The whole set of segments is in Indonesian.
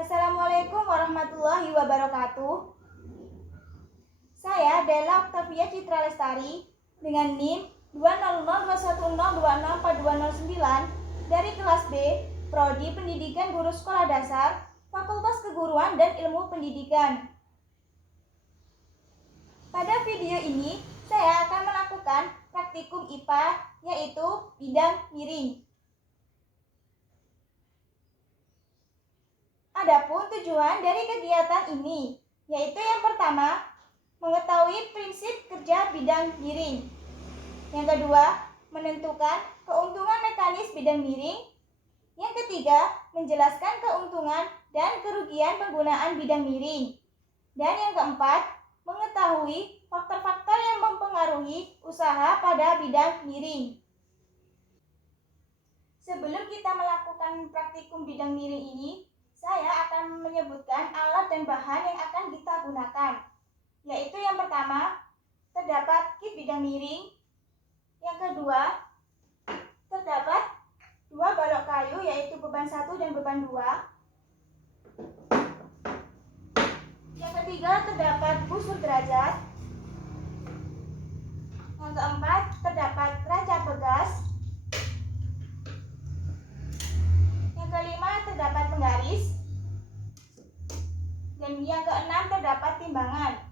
Assalamualaikum warahmatullahi wabarakatuh. Saya Della Octavia Citra Lestari dengan NIM 20021026429 dari kelas B, Prodi Pendidikan Guru Sekolah Dasar, Fakultas Keguruan dan Ilmu Pendidikan. Pada video ini, saya akan melakukan praktikum IPA, yaitu bidang miring. Adapun tujuan dari kegiatan ini, yaitu yang pertama, mengetahui prinsip kerja bidang miring. Yang kedua, menentukan keuntungan mekanis bidang miring. Yang ketiga, menjelaskan keuntungan dan kerugian penggunaan bidang miring. Dan yang keempat, mengetahui faktor-faktor yang mempengaruhi usaha pada bidang miring. Sebelum kita melakukan praktikum bidang miring ini, saya akan menyebutkan alat dan bahan yang akan kita gunakan, yaitu yang pertama, terdapat kit bidang miring. Yang kedua, terdapat 2 balok kayu, yaitu beban 1 dan beban 2. Yang ketiga, terdapat busur derajat. Yang keempat, terdapat raca pegas. Yang kelima, terdapat penggaris. Dan yang keenam, terdapat timbangan.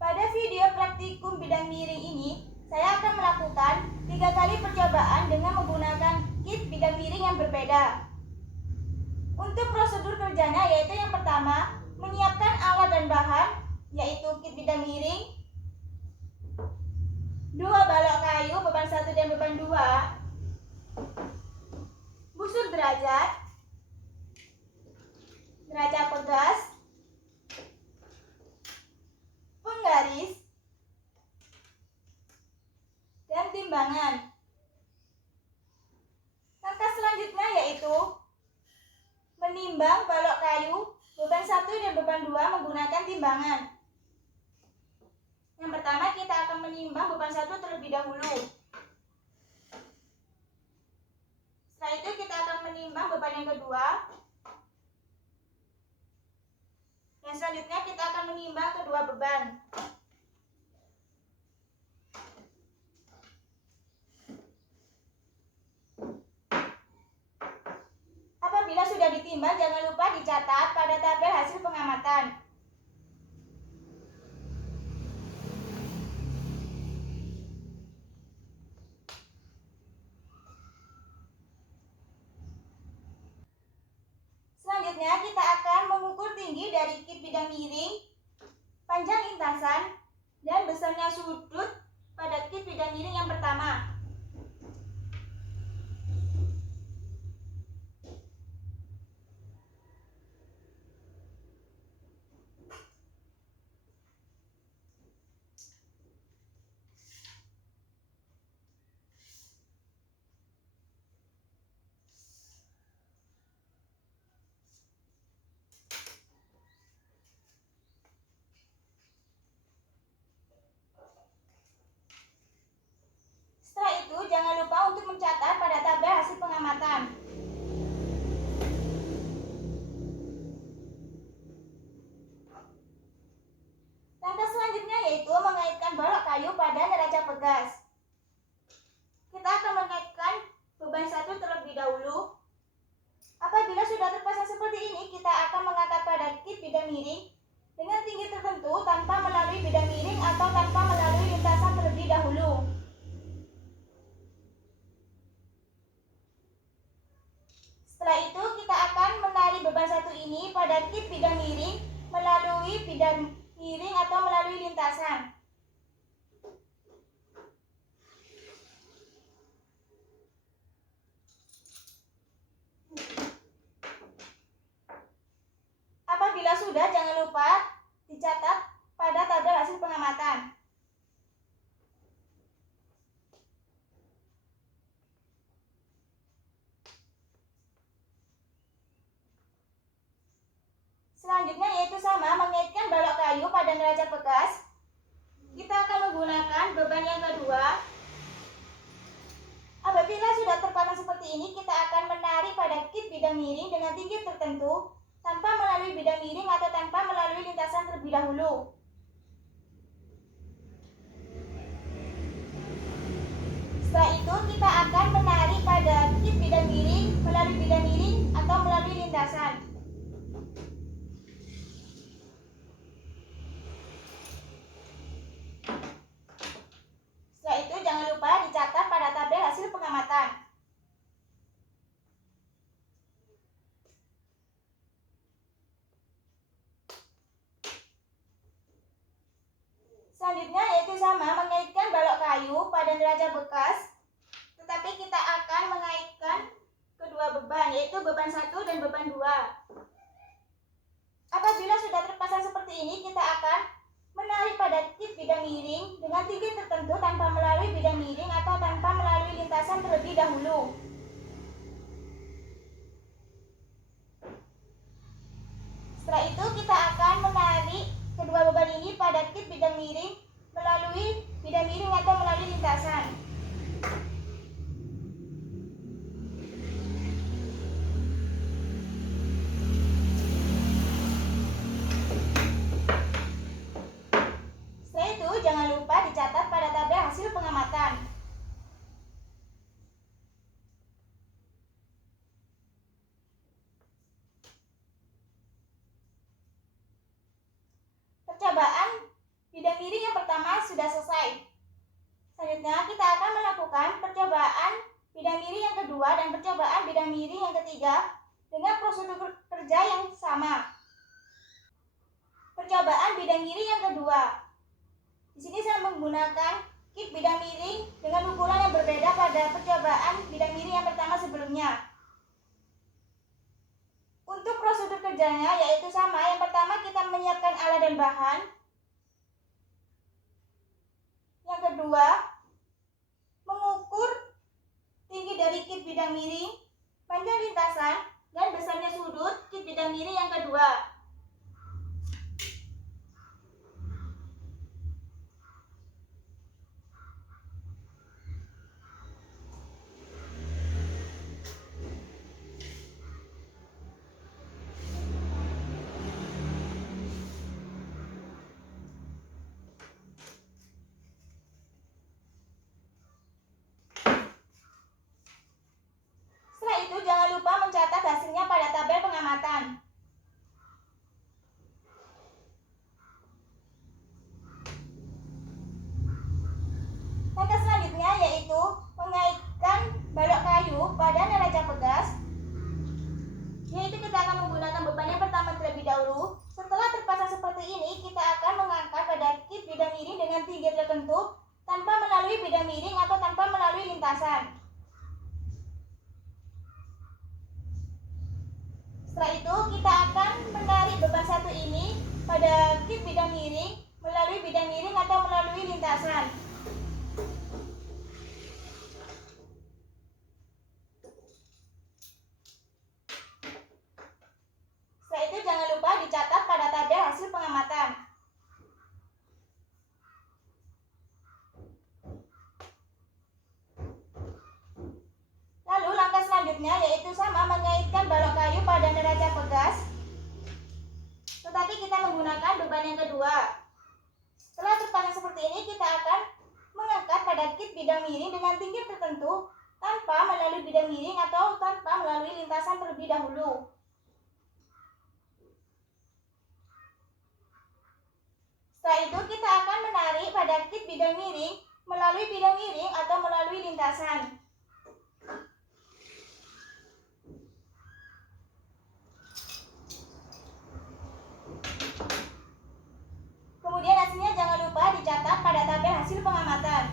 Pada video praktikum bidang miring ini, saya akan melakukan 3 kali percobaan dengan menggunakan kit bidang miring yang berbeda. Untuk prosedur kerjanya, yaitu yang pertama, menyiapkan alat dan bahan, yaitu kit bidang miring, 2 balok kayu, beban 1 dan beban 2, busur derajat, raca pegas, penggaris, dan timbangan. Langkah selanjutnya yaitu menimbang balok kayu, beban 1 dan beban 2 menggunakan timbangan. Yang pertama, kita akan menimbang beban 1 terlebih dahulu. Setelah itu kita akan menimbang beban yang kedua. Dan selanjutnya kita akan menimbang kedua beban. Apabila sudah ditimbang, jangan lupa dicatat pada tabel hasil pengamatan. Selanjutnya kita akan mengukur tinggi dari kit bidang miring, panjang lintasan, dan besarnya sudut pada kit bidang miring yang pertama. Setelah itu, jangan lupa untuk mencatat pada tabel hasil pengamatan. Langkah selanjutnya yaitu mengaitkan balok kayu pada neraca pegas. Kita akan mengaitkan beban 1 terlebih dahulu. Apabila sudah terpasang seperti ini, kita akan mengangkat pada kit bidang miring dengan tinggi tertentu tanpa melalui bidang miring atau tanpa melalui lintasan terlebih dahulu. Setelah itu, kita akan menarik beban 1 ini pada kit bidang miring melalui bidang miring atau melalui lintasan. Apabila sudah, jangan lupa dicatat pada tabel hasil pengamatan. Selanjutnya yaitu sama, mengaitkan balok kayu pada neraca pegas. Kita akan menggunakan beban yang kedua. Apabila sudah terpasang seperti ini, kita akan menarik pada bidang miring dengan tinggi tertentu tanpa melalui bidang miring atau tanpa melalui lintasan terlebih dahulu. Setelah itu kita akan menarik pada kit bidang miring melalui bidang miring atau melalui lintasan. Setelah itu jangan lupa dicatat pada tabel hasil pengamatan. Selanjutnya yaitu sama mengaitkan balok kayu pada neraca bekas, tetapi kita akan mengaitkan kedua beban, yaitu beban 1 dan beban 2. Apabila sudah terpasang seperti ini, kita akan menarik pada kit bidang miring dengan tinggi tertentu tanpa melalui bidang miring atau tanpa melalui lintasan terlebih dahulu. Setelah itu kita akan menarik kedua beban ini pada kit bidang miring melalui bidang miring atau melalui lintasan. Setelah itu jangan lupa dicatat pada tabel hasil pengamatan. Percobaan bidang miring yang pertama sudah selesai. Selanjutnya kita akan melakukan percobaan bidang miring yang kedua dan percobaan bidang miring yang ketiga dengan prosedur kerja yang sama. Percobaan bidang miring yang kedua. Di sini saya menggunakan kit bidang miring dengan ukuran yang berbeda pada percobaan bidang miring yang pertama sebelumnya. Untuk prosedur kerjanya yaitu sama. Yang pertama kita menyiapkan alat dan bahan. Yang kedua, mengukur tinggi dari kit bidang miring, panjang lintasan, dan besarnya sudut kit bidang miring yang kedua. Jangan lupa mencatat hasilnya pada tabel pengamatan. Langkah selanjutnya yaitu mengaitkan balok kayu pada neraca pegas. Yaitu kita akan menggunakan beban yang pertama terlebih dahulu. Setelah terpasang seperti ini, kita akan mengangkat pada kit bidang miring dengan tinggi tertentu tanpa melalui bidang miring atau tanpa melalui lintasan. Setelah itu kita akan menarik beban 1 ini pada kit bidang miring melalui bidang miring atau melalui lintasan. Setelah itu jangan lupa dicatat pada tabel hasil pengamatan. Lalu langkah selanjutnya yaitu sama mengaitkan balok kayu pada neraca pegas, tetapi kita menggunakan beban yang kedua. Setelah terpasang seperti ini, kita akan mengangkat pada kit bidang miring dengan tinggi tertentu tanpa melalui bidang miring atau tanpa melalui lintasan terlebih dahulu. Setelah itu kita akan menarik pada kit bidang miring melalui bidang miring atau melalui lintasan. Kemudian hasilnya jangan lupa dicatat pada tabel hasil pengamatan.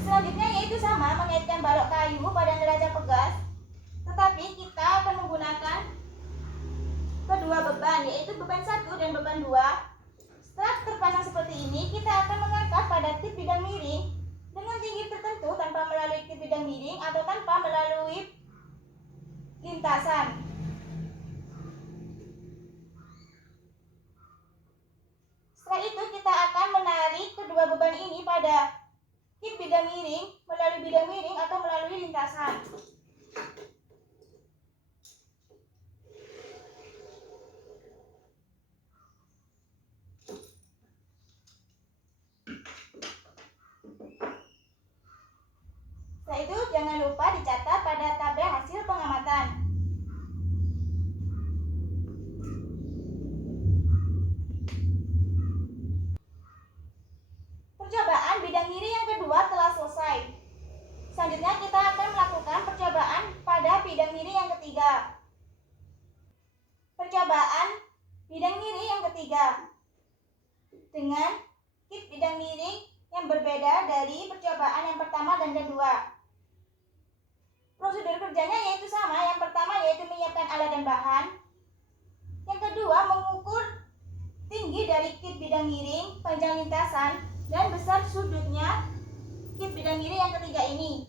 Selanjutnya yaitu sama mengaitkan balok kayu pada neraca pegas, tetapi kita akan menggunakan kedua beban, yaitu beban 1 dan beban 2. Setelah terpasang seperti ini, kita akan mengangkat pada kit bidang miring dengan tinggi tertentu tanpa melalui kit bidang miring atau tanpa melalui lintasan. Setelah itu kedua beban ini pada kit bidang miring, melalui bidang miring atau melalui lintasan. Setelah itu jangan lupa dicatat pada tabel hasil pengamatan. Percobaan bidang miring yang kedua telah selesai. Selanjutnya kita akan melakukan percobaan pada bidang miring yang ketiga. Percobaan bidang miring yang ketiga dengan kit bidang miring yang berbeda dari percobaan yang pertama dan kedua. Prosedur kerjanya yaitu sama. Yang pertama yaitu menyiapkan alat dan bahan. Yang kedua mengukur tinggi dari kit bidang miring, panjang lintasan, dan besar sudutnya kit bidang miring yang ketiga ini.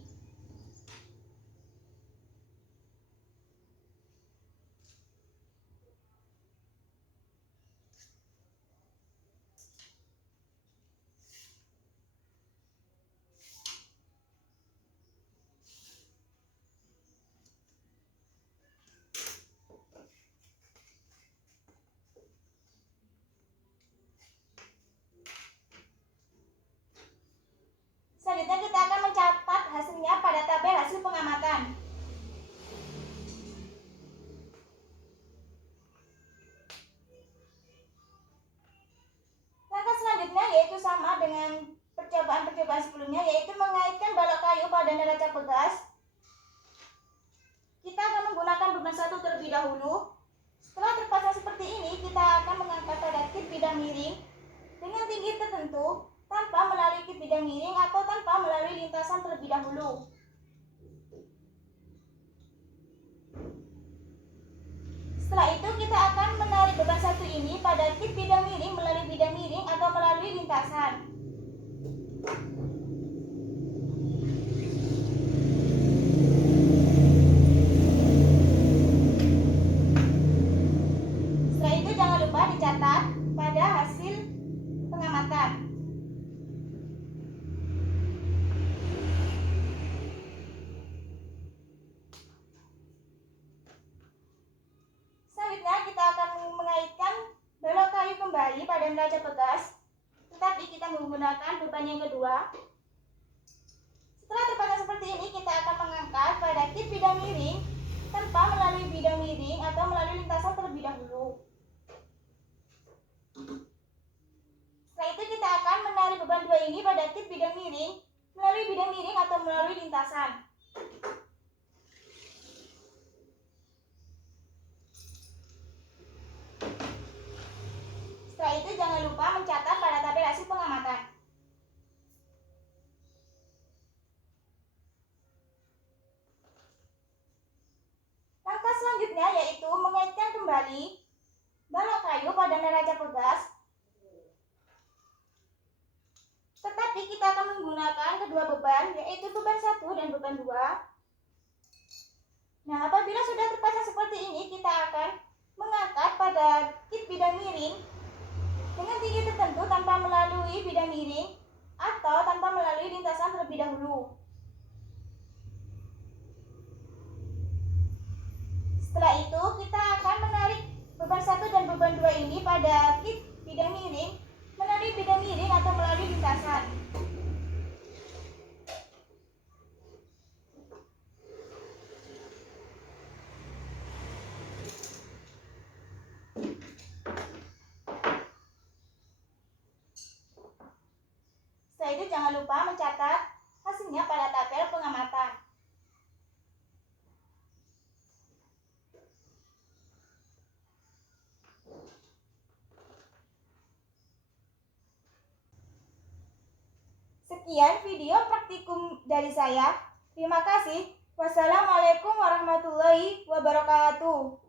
Selanjutnya kita akan mencatat hasilnya pada tabel hasil pengamatan. Langkah selanjutnya yaitu sama dengan percobaan-percobaan sebelumnya, yaitu mengaitkan balok kayu pada neraca pegas. Kita akan menggunakan beban satu terlebih dahulu. Setelah terpasang seperti ini, kita akan mengangkat pada kit bidang miring dengan tinggi tertentu tanpa melalui kit bidang miring atau tanpa melalui lintasan terlebih dahulu. Setelah itu kita akan menarik beban satu ini pada kit bidang miring melalui bidang miring atau melalui lintasan. Setelah itu jangan lupa dicatat pada hasil pengamatan. Selanjutnya kita akan mengaitkan balok kayu kembali pada neraca pegas, tetapi kita menggunakan beban yang kedua. Setelah terpasang seperti ini, kita akan mengangkat pada kit bidang miring tanpa melalui bidang miring atau melalui lintasan terlebih dahulu. Setelah itu kita akan menarik beban dua ini pada kit bidang miring melalui bidang miring atau melalui lintasan. Setelah itu jangan lupa mencatat pada tabel hasil pengamatan. Langkah selanjutnya yaitu mengaitkan kembali balok kayu pada neraca pegas, tetapi kita akan menggunakan kedua beban, yaitu beban 1 dan beban 2. Nah, apabila sudah terpasang seperti ini, kita akan mengangkat pada kit bidang miring dengan tinggi tertentu tanpa melalui bidang miring atau tanpa melalui lintasan terlebih dahulu. Setelah itu kita akan menarik beban 1 dan beban 2 ini pada kit bidang miring melalui bidang miring atau melalui lintasan. Setelah itu jangan lupa mencatat hasilnya pada tabel pengamatan. Sekian video praktikum dari saya. Terima kasih. Wassalamualaikum warahmatullahi wabarakatuh.